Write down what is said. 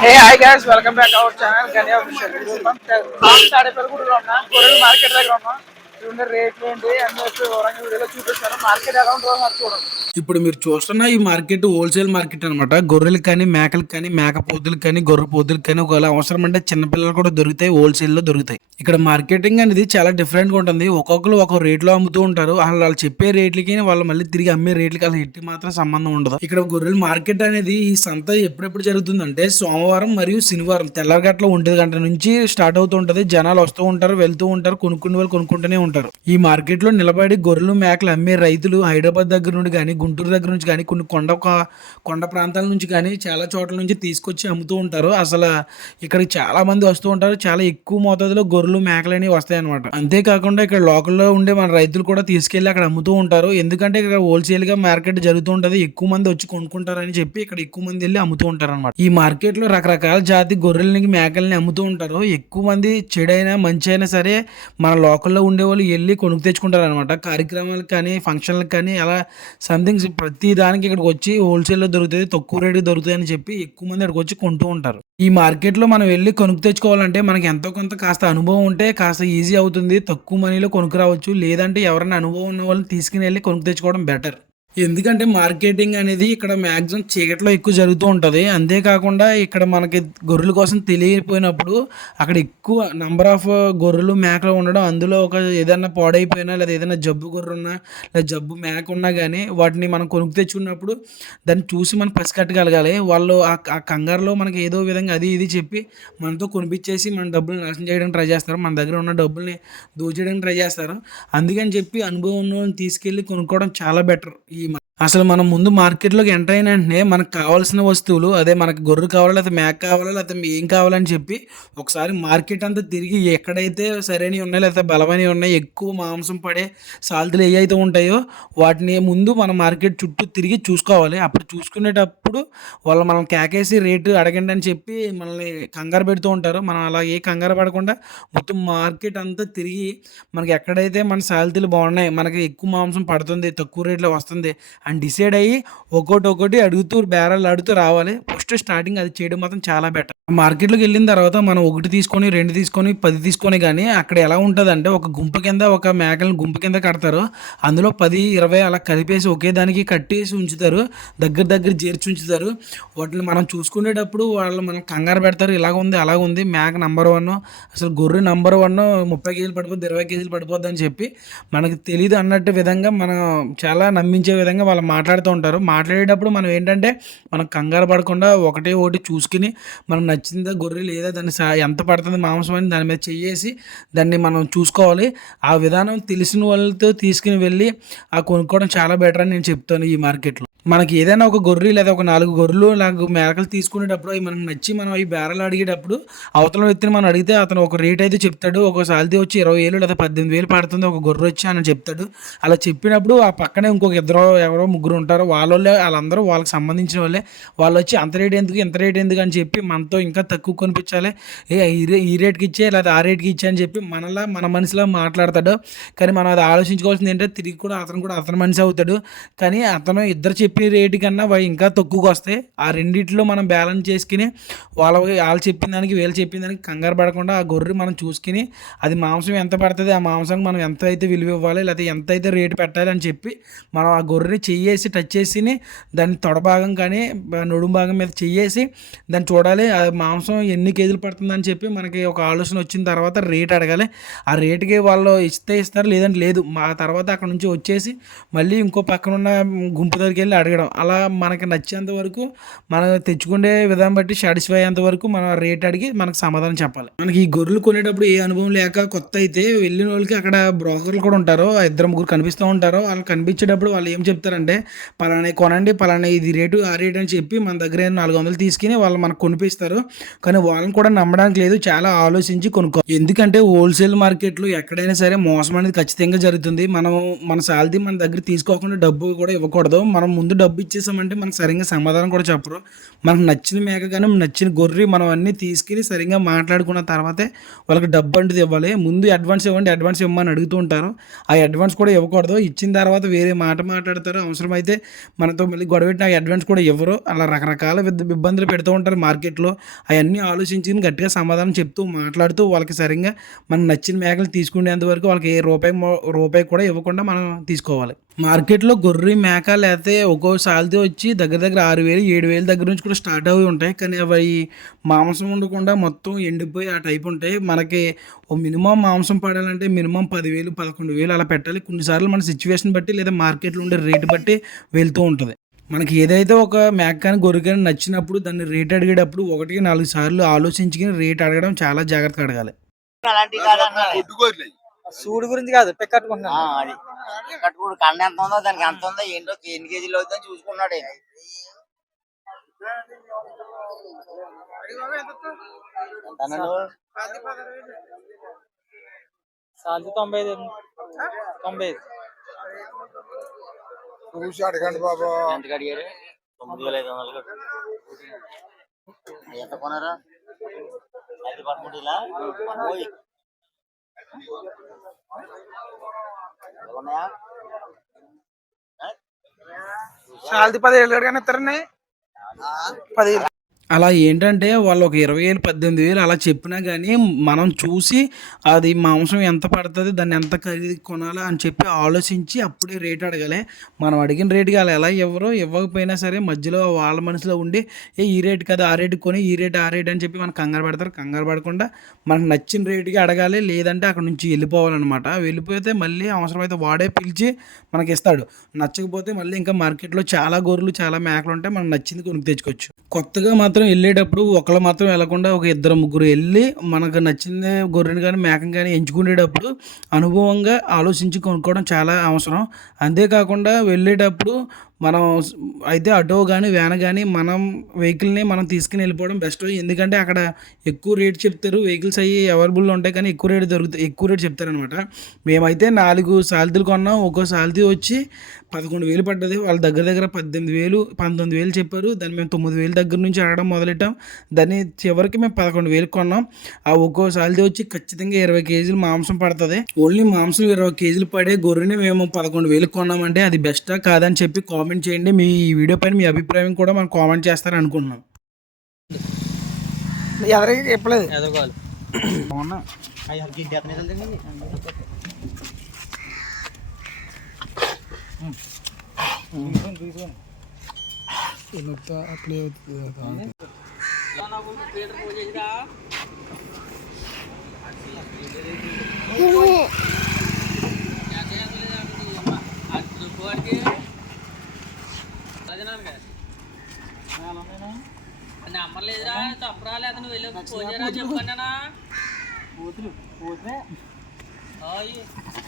hey hi guys welcome back our channel Guinea official మనం తాడేపల్లిగూడలో ఉన్నా గొర్రెల మార్కెట్ దగ్గర ఉన్నా ఉన్న రేట్లు ఏంటి? వివరంగా వీడియోలో చూపిస్తాను. మార్కెట్ ఎలా ఉంటుందో చూడండి. ఇప్పుడు మీరు చూస్తున్న ఈ మార్కెట్ హోల్సేల్ మార్కెట్ అనమాట గొర్రెలకు కానీ మేకలకు కానీ మేకపోతులకు కానీ గొర్రె పోతులకు కానీ ఒకవేళ అవసరం అంటే చిన్నపిల్లలు కూడా దొరుకుతాయి హోల్సేల్లో దొరుకుతాయి. ఇక్కడ మార్కెటింగ్ అనేది చాలా డిఫరెంట్గా ఉంటుంది. ఒక్కొక్కరు ఒక రేట్లో అమ్ముతూ ఉంటారు. అసలు వాళ్ళు చెప్పే రేట్లకి వాళ్ళు మళ్ళీ తిరిగి అమ్మే రేట్లకి అసలు ఎట్టి మాత్రం సంబంధం ఉండదు. ఇక్కడ గొర్రెల మార్కెట్ అనేది ఈ సంత ఎప్పుడెప్పుడు జరుగుతుందంటే సోమవారం మరియు శనివారం తెల్లగట్ల ఒంటి గంట నుంచి స్టార్ట్ అవుతూ ఉంటుంది. జనాలు వస్తూ ఉంటారు వెళ్తూ ఉంటారు కొనుక్కునే వాళ్ళు కొనుక్కుంటూనే ఉంటారు. ఈ మార్కెట్లో నిలబడి గొర్రెలు మేకలు అమ్మే రైతులు హైదరాబాద్ దగ్గర నుండి కానీ గుంటూరు దగ్గర నుంచి కానీ కొన్ని కొండ కొండ ప్రాంతాల నుంచి కానీ చాలా చోట్ల నుంచి తీసుకొచ్చి అమ్ముతూ ఉంటారు. అసలు ఇక్కడ చాలా మంది వస్తూ ఉంటారు. చాలా ఎక్కువ మోతాదులో గొర్రెలు మేకలు అనేవి వస్తాయి అనమాట అంతేకాకుండా ఇక్కడ లోకల్లో ఉండే మన రైతులు కూడా తీసుకెళ్ళి అక్కడ అమ్ముతూ ఉంటారు. ఎందుకంటే ఇక్కడ హోల్సేల్గా మార్కెట్ జరుగుతూ ఉంటది. ఎక్కువ మంది వచ్చి కొనుక్కుంటారని చెప్పి ఇక్కడ ఎక్కువ మంది వెళ్ళి అమ్ముతూ ఉంటారు అనమాట ఈ మార్కెట్లో రకరకాల జాతి గొర్రెలని మేకల్ని అమ్ముతూ ఉంటారు. ఎక్కువ మంది చెడైనా మంచి అయినా సరే మన లోకల్లో ఉండేవాళ్ళు వాళ్ళు వెళ్ళి కొనుక్కు తెచ్చుకుంటారు అనమాట కార్యక్రమాలకు కానీ ఫంక్షన్లకు కానీ అలా సంథింగ్స్ ప్రతి దానికి ఇక్కడికి వచ్చి హోల్సేల్లో దొరుకుతుంది తక్కువ రేటుకి దొరుకుతుంది అని చెప్పి ఎక్కువ మంది ఇక్కడికి వచ్చి కొంటూ ఉంటారు. ఈ మార్కెట్లో మనం వెళ్ళి కొనుక్కు తెచ్చుకోవాలంటే మనకి ఎంతో కొంత కాస్త అనుభవం ఉంటే కాస్త ఈజీ అవుతుంది. తక్కువ మనీలో కొనుక్కు రావచ్చు. లేదంటే ఎవరైనా అనుభవం ఉన్న వాళ్ళని తీసుకుని వెళ్ళి కొనుక్కు తెచ్చుకోవడం బెటర్. ఎందుకంటే మార్కెటింగ్ అనేది ఇక్కడ మ్యాక్సిమం చీకట్లో ఎక్కువ జరుగుతూ ఉంటుంది. అంతేకాకుండా ఇక్కడ మనకి గొర్రెల కోసం తెలియపోయినప్పుడు అక్కడ ఎక్కువ నంబర్ ఆఫ్ గొర్రెలు మేకలు ఉండడం అందులో ఒక ఏదైనా పాడైపోయినా లేదా ఏదైనా జబ్బు గొర్రె ఉన్నా లేదా జబ్బు మేక ఉన్నా కానీ వాటిని మనం కొనుక్కు తెచ్చుకున్నప్పుడు దాన్ని చూసి మనం పసికట్టగలగాలి వాళ్ళు ఆ కంగారులో మనకి ఏదో విధంగా అది ఇది చెప్పి మనతో కొనిపించేసి మన డబ్బులు నాశనం చేయడానికి ట్రై చేస్తారు. మన దగ్గర ఉన్న డబ్బుల్ని దోచేయడానికి ట్రై చేస్తారు. అందుకని చెప్పి అనుభవం తీసుకెళ్ళి కొనుక్కోవడం చాలా బెటర్. ఈ అసలు మనం ముందు మార్కెట్లోకి ఎంటర్ అయిన వెంటనే మనకు కావాల్సిన వస్తువులు అదే మనకి గొర్రె కావాలా లేకపోతే మేక కావాలా లేకపోతే ఏం కావాలని చెప్పి ఒకసారి మార్కెట్ అంతా తిరిగి ఎక్కడైతే సరైనవి ఉన్నాయి లేకపోతే బలమైనవి ఉన్నాయి ఎక్కువ మాంసం పడే సాల్తులు ఏ అయితే ఉంటాయో వాటిని ముందు మన మార్కెట్ చుట్టూ తిరిగి చూసుకోవాలి. అప్పుడు చూసుకునేటప్పుడు వాళ్ళు మనం కేకేసి రేటు అడగండి అని చెప్పి మనల్ని కంగారు పెడుతూ ఉంటారు. మనం అలా ఏ కంగారు పడకుండా మొత్తం మార్కెట్ అంతా తిరిగి మనకి ఎక్కడైతే మన సాల్తీలు బాగున్నాయి మనకి ఎక్కువ మాంసం పడుతుంది తక్కువ రేట్లో వస్తుంది అండ్ డిసైడ్ అయ్యి ఒక్కొక్కటి ఒకటి అడుగుతూ బేరాలు ఆడుతూ రావాలి. ఫస్ట్ స్టార్టింగ్ అది చేయడం మాత్రం చాలా బెటర్. మార్కెట్లోకి వెళ్ళిన తర్వాత మనం ఒకటి తీసుకొని రెండు తీసుకొని పది తీసుకొని కానీ అక్కడ ఎలా ఉంటుంది అంటే ఒక గుంపు కింద ఒక మేకలను గుంపు కింద కడతారు. అందులో పది ఇరవై అలా కలిపేసి ఒకే దానికి కట్టేసి ఉంచుతారు. దగ్గర దగ్గర చేర్చి ఉంచుతారు. వాటిని మనం చూసుకునేటప్పుడు వాళ్ళు మనం కంగారు పెడతారు. ఇలాగ ఉంది అలాగ ఉంది. మేక నంబర్ వన్ అసలు గొర్రె నంబర్ వన్ ముప్పై కేజీలు పడిపోద్ది ఇరవై కేజీలు పడిపోద్ది అని చెప్పి మనకి తెలియదు అన్నట్టు విధంగా మనం చాలా నమ్మించే విధంగా వాళ్ళు మాట్లాడుతూ ఉంటారు. మాట్లాడేటప్పుడు మనం ఏంటంటే మనం కంగారు పడకుండా ఒకటే ఒకటి చూసుకుని మనం నచ్చిందా గొర్రె లేదా దాన్ని ఎంత పడుతుంది మాంసం అని దాని మీద చెయ్యేసి దాన్ని మనం చూసుకోవాలి. ఆ విధానం తెలిసిన వాళ్ళతో తీసుకుని వెళ్ళి ఆ కొనుక్కోవడం చాలా బెటర్ అని నేను చెప్తాను ఈ మార్కెట్లో. మనకి ఏదైనా ఒక గొర్రె లేదా ఒక నాలుగు గొర్రెలు నాకు మేకలు తీసుకునేటప్పుడు అవి మనకు నచ్చి మనం అవి బేరాలు అడిగేటప్పుడు అవతల వ్యక్తిని మనం అడిగితే అతను ఒక రేట్ అయితే చెప్తాడు. ఒకసారి వచ్చి ఇరవై వేలు లేదా పద్దెనిమిది వేలు పడుతుంది ఒక గొర్రె వచ్చి అని చెప్తాడు. అలా చెప్పినప్పుడు ఆ పక్కనే ఇంకొక ఇద్దరు ఎవరో ముగ్గురు ఉంటారు. వాళ్ళే వాళ్ళందరూ వాళ్ళకి సంబంధించిన వాళ్ళే. వాళ్ళు వచ్చి అంత రేట్ ఎందుకు ఇంత రేట్ ఎందుకు అని చెప్పి మనతో ఇంకా తక్కువ కొనిపించాలి. ఏ ఈ రే ఈ రేట్కి ఇచ్చే లేదా ఆ రేట్కి ఇచ్చే అని చెప్పి మనలా మన మనసులో మాట్లాడతాడు. కానీ మనం అది ఆలోచించుకోవాల్సింది ఏంటంటే తిరిగి కూడా అతను కూడా అతని మనిషి అవుతాడు. కానీ అతను ఇద్దరు చెప్పే రేటు కన్నా ఇంకా తక్కువకు వస్తాయి. ఆ రెండిట్లో మనం బ్యాలెన్స్ చేసుకుని వాళ్ళ వాళ్ళు చెప్పిన దానికి వీళ్ళు చెప్పిన దానికి కంగారు పడకుండా ఆ గొర్రె మనం చూసుకుని అది మాంసం ఎంత పడుతుంది ఆ మాంసానికి మనం ఎంత అయితే విలువ ఇవ్వాలి లేకపోతే ఎంత అయితే రేటు పెట్టాలి అని చెప్పి మనం ఆ గొర్రెని చెయ్యేసి టచ్ చేసి దాని తొడభాగం కానీ నడుము భాగం మీద చెయ్యేసి దాన్ని చూడాలి. ఆ మాంసం ఎన్ని కేజీలు పడుతుందని చెప్పి మనకి ఒక ఆలోచన వచ్చిన తర్వాత రేట్ అడగాలి. ఆ రేటుకి వాళ్ళు ఇస్తే ఇస్తారు లేదంటే లేదు. మా తర్వాత అక్కడ నుంచి వచ్చేసి మళ్ళీ ఇంకో పక్కన ఉన్న గుంపు దగ్గరికి వెళ్ళి అడగడం. అలా మనకి నచ్చేంత వరకు మనం తెచ్చుకునే విధానం బట్టి సాటిస్ఫై అయ్యేంత వరకు మనం రేట్ అడిగి మనకు సమాధానం చెప్పాలి. మనకి ఈ గొర్రెలు కొనేటప్పుడు ఏ అనుభవం లేక కొత్త అయితే వెళ్ళిన వాళ్ళకి అక్కడ బ్రోకర్లు కూడా ఉంటారు. ఇద్దరు ముగ్గురు కనిపిస్తూ ఉంటారు. వాళ్ళు కనిపించేటప్పుడు వాళ్ళు ఏం చెప్తారంటే పలానా కొనండి పలానా ఇది రేటు ఆ రేట్ అని చెప్పి మన దగ్గర నాలుగు వందలు తీసుకుని వాళ్ళు మనకు కొనిపిస్తారు. కానీ వాళ్ళని కూడా నమ్మడానికి లేదు. చాలా ఆలోచించి కొనుక్కో. ఎందుకంటే హోల్సేల్ మార్కెట్లో ఎక్కడైనా సరే మోసం అనేది ఖచ్చితంగా జరుగుతుంది. మనం మన సాలరీ మన దగ్గర తీసుకోకుండా డబ్బు కూడా ఇవ్వకూడదు. మనం ముందు ముందు డబ్బు ఇచ్చేసామంటే మనకు సరిగ్గా సమాధానం కూడా చెప్పరు. మనకు నచ్చిన మేక కానీ నచ్చిన గొర్రె మనం అన్నీ తీసుకుని సరిగ్గా మాట్లాడుకున్న తర్వాతే వాళ్ళకి డబ్బు అంటుంది ఇవ్వాలి. ముందు అడ్వాన్స్ ఇవ్వండి అడ్వాన్స్ ఇవ్వమని అడుగుతూ ఉంటారు. ఆ అడ్వాన్స్ కూడా ఇవ్వకూడదు. ఇచ్చిన తర్వాత వేరే మాట మాట్లాడతారు. అవసరమైతే మనతో మళ్ళీ గొడవ పెట్టిన ఆ అడ్వాన్స్ కూడా ఇవ్వరు. అలా రకరకాల ఇబ్బందులు పెడుతూ ఉంటారు మార్కెట్లో. అవన్నీ ఆలోచించి గట్టిగా సమాధానం చెప్తూ మాట్లాడుతూ వాళ్ళకి సరిగ్గా మనకు నచ్చిన మేకలు తీసుకునేంత వరకు వాళ్ళకి ఏ రూపాయి రూపాయి కూడా ఇవ్వకుండా మనం తీసుకోవాలి. మార్కెట్లో గొర్రె మేక లేకపోతే ఒక్కో సాల్తీ వచ్చి దగ్గర దగ్గర ఆరు వేలు ఏడు వేలు దగ్గర నుంచి కూడా స్టార్ట్ అవి ఉంటాయి. కానీ అవి మాంసం ఉండకుండా మొత్తం ఎండిపోయి ఆ టైప్ ఉంటాయి. మనకి ఓ మినిమం మాంసం పడాలంటే మినిమం పదివేలు పదకొండు వేలు అలా పెట్టాలి. కొన్నిసార్లు మన సిచ్యువేషన్ బట్టి లేదా మార్కెట్లో ఉండే రేటు బట్టి వెళ్తూ ఉంటుంది. మనకి ఏదైతే ఒక మేక కానీ గొర్రె కానీ నచ్చినప్పుడు దాన్ని రేట్ అడిగేటప్పుడు ఒకటికి నాలుగు సార్లు ఆలోచించుకుని రేట్ అడగడం చాలా జాగ్రత్తగా అడగాలి. కాదన్నా సూడి గురించి కాదు పెక్కట్టుకుంటున్నాను ఆ, అది. కట్టుకుడు కన్ను ఎంత ఉందో దానికి ఎంత ఉందో ఏంటో ఎన్ని కేజీలు అవుతుందో చూసుకున్నాడు? సాల్తీ తొంభై ఐదు. తొంభై ఐదు. చూసి అడగండి బాబు. ఎంతకు అడిగారు తొమ్మిది వేల ఐదు వందలు ఎంత కొనారా ఐదు పదమూడు ఇలా సాల్తీ పదిహేడు కానీ ఇస్తారండి పదిహేడు అలా ఏంటంటే వాళ్ళు ఒక ఇరవై వేలు పద్దెనిమిది వేలు అలా చెప్పినా కానీ మనం చూసి అది మాంసం ఎంత పడుతుంది దాన్ని ఎంత ఖరీదు కొనాలా అని చెప్పి ఆలోచించి అప్పుడే రేట్ అడగాలి. మనం అడిగిన రేటుకి వాళ్ళు ఎలా ఇవ్వరో ఇవ్వకపోయినా సరే మధ్యలో వాళ్ళ మనసులో ఉండి ఏ ఈ రేట్ కదా ఆ రేటు కొని ఈ రేట్ ఆ రేట్ అని చెప్పి మనకు కంగారు పెడతారు. కంగారు పడకుండా మనకు నచ్చిన రేటుకి అడగాలి. లేదంటే అక్కడ నుంచి వెళ్ళిపోవాలన్నమాట. వెళ్ళిపోతే మళ్ళీ అవసరమైతే వాడే పిలిచి మనకి ఇస్తాడు నచ్చకపోతే మళ్ళీ ఇంకా మార్కెట్లో చాలా గొర్రెలు చాలా మేకలు ఉంటాయి మనకు నచ్చింది కొనుక్కు తెచ్చుకోవచ్చు. కొత్తగా మాత్రం వెళ్ళేటప్పుడు ఒకళ్ళు మాత్రం వెళ్ళకుండా ఒక ఇద్దరు ముగ్గురు వెళ్ళి మనకు నచ్చింది గొర్రెని కానీ మేకని కానీ ఎంచుకునేటప్పుడు అనుభవంగా ఆలోచించి కొనుక్కోవడం చాలా అవసరం. అంతేకాకుండా వెళ్ళేటప్పుడు మనం అయితే ఆటో కానీ వ్యాన్ కానీ మనం వెహికల్ని మనం తీసుకుని వెళ్ళిపోవడం బెస్ట్. ఎందుకంటే అక్కడ ఎక్కువ రేట్ చెప్తారు. వెహికల్స్ అవి అవైలబుల్లో ఉంటాయి కానీ ఎక్కువ రేట్ దొరుకుతాయి ఎక్కువ రేట్ చెప్తారనమాట మేమైతే నాలుగు సాల్తీలు కొన్నాం. ఒక్కో సాల్తీ వచ్చి పదకొండు వేలు పడ్డది. వాళ్ళ దగ్గర దగ్గర పద్దెనిమిది వేలు పంతొమ్మిది వేలు చెప్పారు. దాన్ని మేము తొమ్మిది వేలు దగ్గర నుంచి అడగడం మొదలెట్టాం. దాన్ని చివరికి మేము పదకొండు వేలు కొన్నాం. ఆ ఒక్కో సాల్తీ వచ్చి ఖచ్చితంగా ఇరవై కేజీలు మాంసం పడుతుంది. ఓన్లీ మాంసం ఇరవై కేజీలు పడే గొర్రెని మేము పదకొండు వేలు కొన్నామంటే అది బెస్టా కాదని చెప్పి కామెంట్ చేయండి. మీ ఈ వీడియో పైన మీ అభిప్రాయం కూడా మనం కామెంట్ చేస్తారని అనుకుంటున్నాం ఎవరికి చెప్పలేదు. అవునా అయ్యో, గిడ్డ ఎత్తనే వెళ్తుంది. నెంబర్ లేదురా తప్పురా లేదా నువ్వు వెళ్ళి పోజారా చెప్పండినా ఓయ్ సార్